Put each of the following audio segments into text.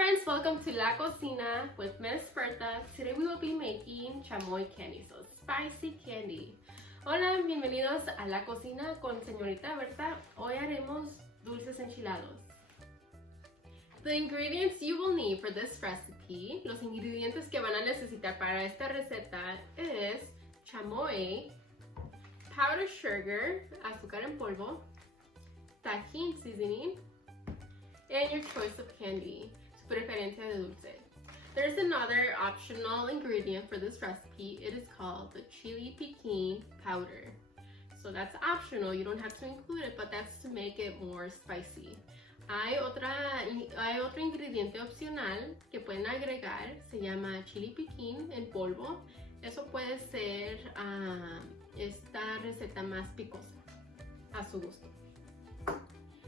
friends, welcome to La Cocina with Miss Berta. Today we will be making chamoy candy, so spicy candy. Hola, bienvenidos a La Cocina con señorita Berta. Hoy haremos dulces enchilados. The ingredients you will need for this recipe, los ingredientes que van a necesitar para esta receta es chamoy, powdered sugar, azúcar en polvo, tajin seasoning, and your choice of candy, su preferencia de dulce. There's another optional ingredient for this recipe. It is called the chili piquin powder. So that's optional, you don't have to include it, but that's to make it more spicy. Hay otro ingrediente opcional que pueden agregar, se llama chili piquín en polvo. Eso puede ser esta receta más picosa, a su gusto.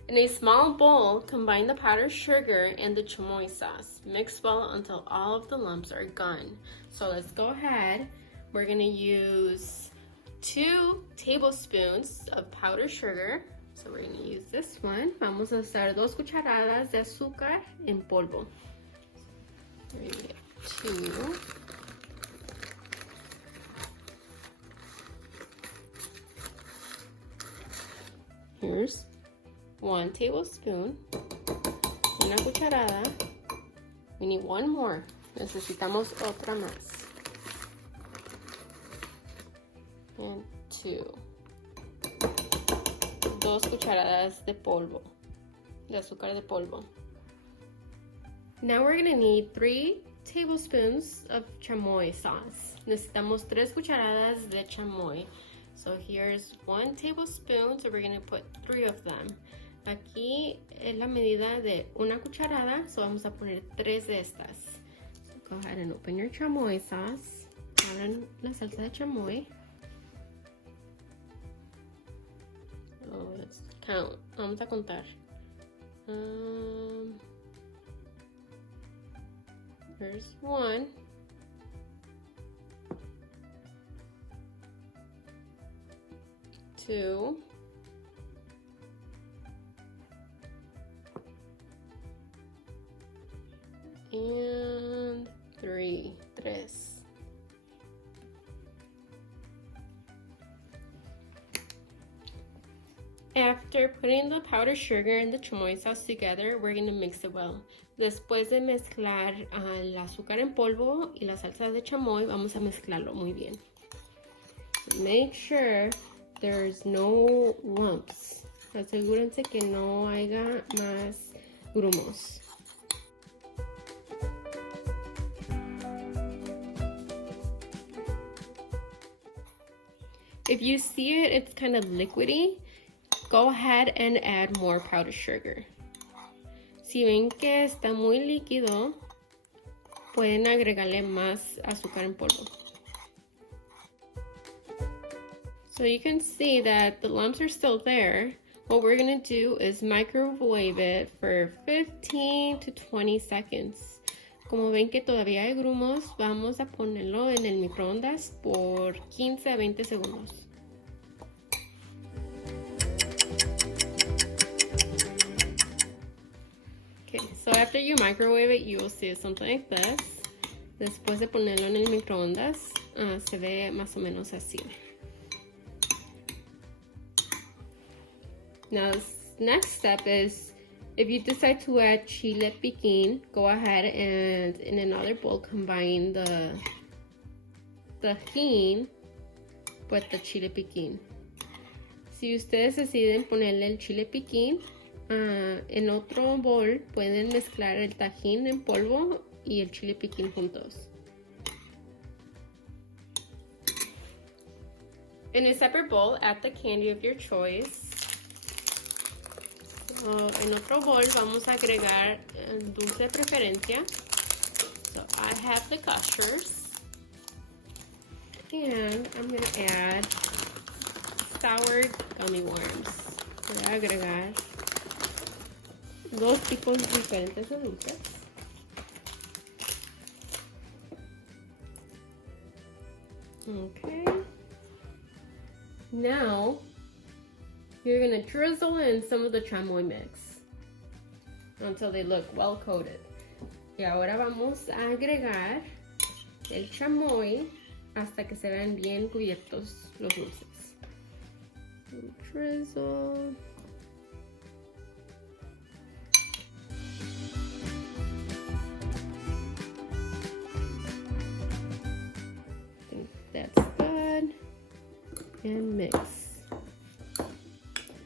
In a small bowl, combine the powdered sugar and the chamoy sauce. Mix well until all of the lumps are gone. So let's go ahead. We're gonna use 2 tablespoons of powdered sugar. So we're gonna use this one. Vamos a usar 2 cucharadas de azúcar en polvo. We're gonna get 2. Here's 1 tablespoon, una cucharada. We need 1 more. Necesitamos otra más. And 2. 2 cucharadas de polvo, de azúcar de polvo. Now we're gonna need 3 tablespoons of chamoy sauce. Necesitamos 3 cucharadas de chamoy. So here's 1 tablespoon, so we're gonna put 3 of them. Aquí es la medida de una cucharada, so vamos a poner 3 de estas. So go ahead and open your chamoy sauce. Abran la salsa de chamoy. Oh, let's count. Vamos a contar. There's 1. 2. And 3. After putting the powdered sugar and the chamoy sauce together, we're going to mix it well. Después de mezclar el azúcar en polvo y la salsa de chamoy, vamos a mezclarlo muy bien. Make sure there's no lumps. Asegúrense que no haya más grumos. If you see it, it's kind of liquidy, go ahead and add more powdered sugar. Si ven que está muy líquido, pueden agregarle más azúcar en polvo. So you can see that the lumps are still there. What we're gonna do is microwave it for 15 to 20 seconds. Como ven que todavía hay grumos, vamos a ponerlo en el microondas por 15 a 20 segundos. Okay, so after you microwave it, you will see something like this. Después de ponerlo en el microondas, se ve más o menos así. Now, this next step is, if you decide to add chile piquin, go ahead and in another bowl combine the tajin with the chile piquin. Si ustedes deciden ponerle el chile piquin, en otro bowl pueden mezclar el tajín en polvo y el chile piquin juntos. In a separate bowl, add the candy of your choice. En otro bol vamos a agregar el dulce de preferencia. So I have the gushers. And I'm going to add sour gummy worms. Voy a agregar 2 tipos diferentes de dulces. Okay. Now, you're gonna drizzle in some of the chamoy mix until they look well coated. Y ahora vamos a agregar el chamoy hasta que se vean bien cubiertos los dulces. Un drizzle. I think that's good. And mix.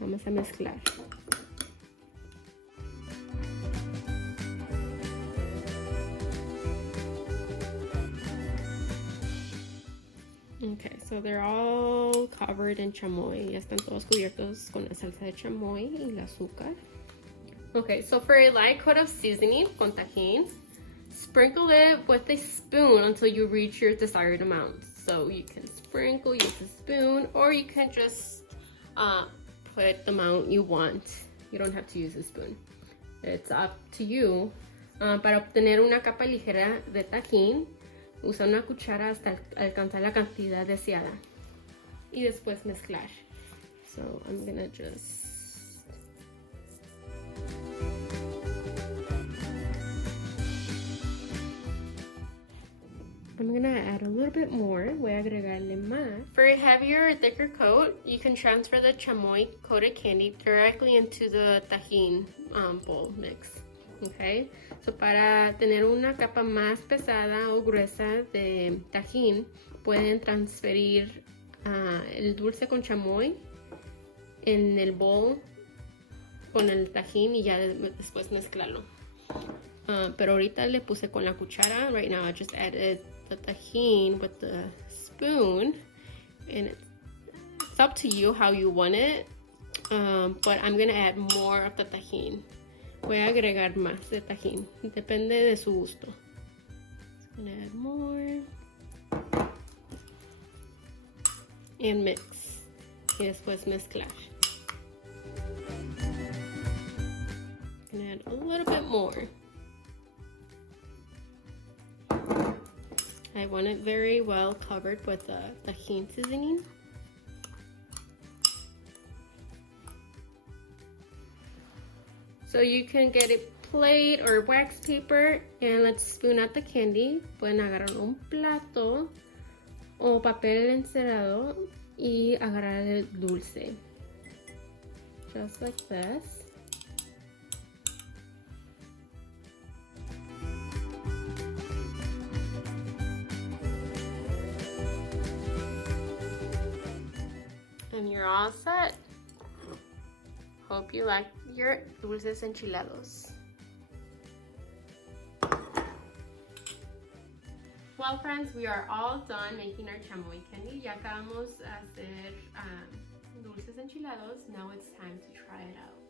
Vamos a mezclar. Okay, so they're all covered in chamoy. Ya están todos cubiertos con la salsa de chamoy y el azúcar. Okay, so for a light coat of seasoning con tajin, sprinkle it with a spoon until you reach your desired amount. So you can sprinkle, use a spoon, or you can just put the amount you want. You don't have to use a spoon. It's up to you. Para obtener una capa ligera de tajin, usa una cuchara hasta alcanzar la cantidad deseada. Y después mezclar. So I'm gonna just... I'm gonna add a little bit more. Voy a agregarle más. For a heavier or thicker coat, you can transfer the chamoy coated candy directly into the tajin bowl mix. Okay, so para tener una capa más pesada o gruesa de tajin, pueden transferir el dulce con chamoy en el bowl con el tajin y ya después mezclarlo. Pero ahorita le puse con la cuchara. Right now I just added the tajin with the spoon, and it's up to you how you want it, but I'm gonna add more of the tajin. Voy a agregar más de tajin, depende de su gusto. Just gonna add more and mix y después mezclar. Gonna add a little bit more. I want it very well covered with the tajin seasoning. So you can get a plate or wax paper and let's spoon out the candy. Pueden agarrar un plato o papel encerado y agarrar el dulce. Just like this. And you're all set. Hope you like your dulces enchilados. Well, friends, we are all done making our chamoy candy. Ya acabamos de hacer dulces enchilados. Now it's time to try it out.